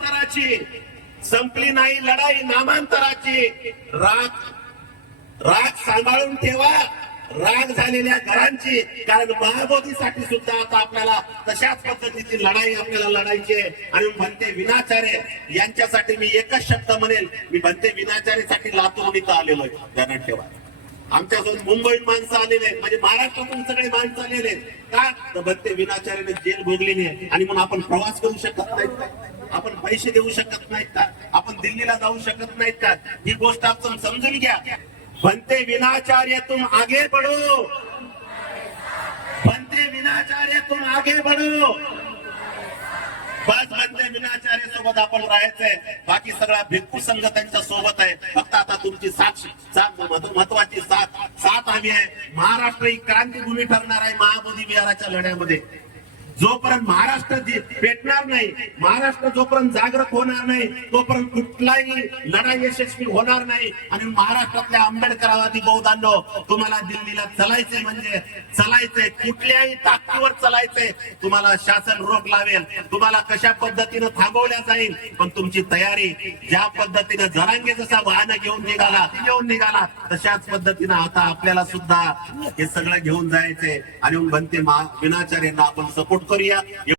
नामांतराची. संपली नाही लढाई नामांतराची. राग राग सांभाळून ठेवा. राग झालेल्या घरांची. कारण महाबोधीसाठी सुद्धा आता आपल्याला तशाच पद्धतीची लढाई आपल्याला लढायची आहे. आणि म्हणते विनाचार्य यांच्यासाठी मी एकच शब्द म्हणेल. मी म्हणते विनाचार्यासाठी लातूर इथं आलेलो आहे. ध्यानात ठेवा. आमच्यासोबत मुंबईत माणसं आलेले आहेत. म्हणजे महाराष्ट्रातून सगळे माणसं आलेले आहेत. का? तर भत्ते विनाचार्याने जेल भोगलेली आहे आणि म्हणून आपण प्रवास करू शकत नाही. आपण पैसे देऊ शकत नाहीत का? आपण दिल्लीला जाऊ शकत नाहीत का? ही गोष्ट आपण समजून घ्या. बनते विनाचार्य तुम आगे बढ़ो. बनते विनाचार्य तुम आगे बढ़ो. बस बनते विनाचार्य सोबत आपण राहायचंय. बाकी सगळा भिक्खू संघ त्यांच्यासोबत आहे. फक्त आता तुमची साथ साथ महत्वाची साथ साथ हवी आहे. महाराष्ट्र ही क्रांतीभूमी ठरणार आहे महाबोधी विहाराच्या लढ्यामध्ये. जोपर्यंत महाराष्ट्र पेटणार नाही महाराष्ट्र जोपर्यंत जागृत होणार नाही तोपर्यंत कुठलाही लढाई यशस्वी होणार नाही. आणि महाराष्ट्रातल्या आंबेडकरवादी बौद्धांनो तुम्हाला दिल्लीला चलायचंय म्हणजे चलायचंय. कुठल्याही ताकदीवर चलायचंय. तुम्हाला शासन रोख लावेल. तुम्हाला कशा पद्धतीनं थांबवल्या जाईल पण तुमची तयारी ज्या पद्धतीनं जरांगे जसा वाहन घेऊन निघाला घेऊन निघाला तशाच पद्धतीनं आता आपल्याला सुद्धा हे सगळं घेऊन जायचंय. आणि म्हणते विनाचार्यांना आपण सपोर्ट Korea.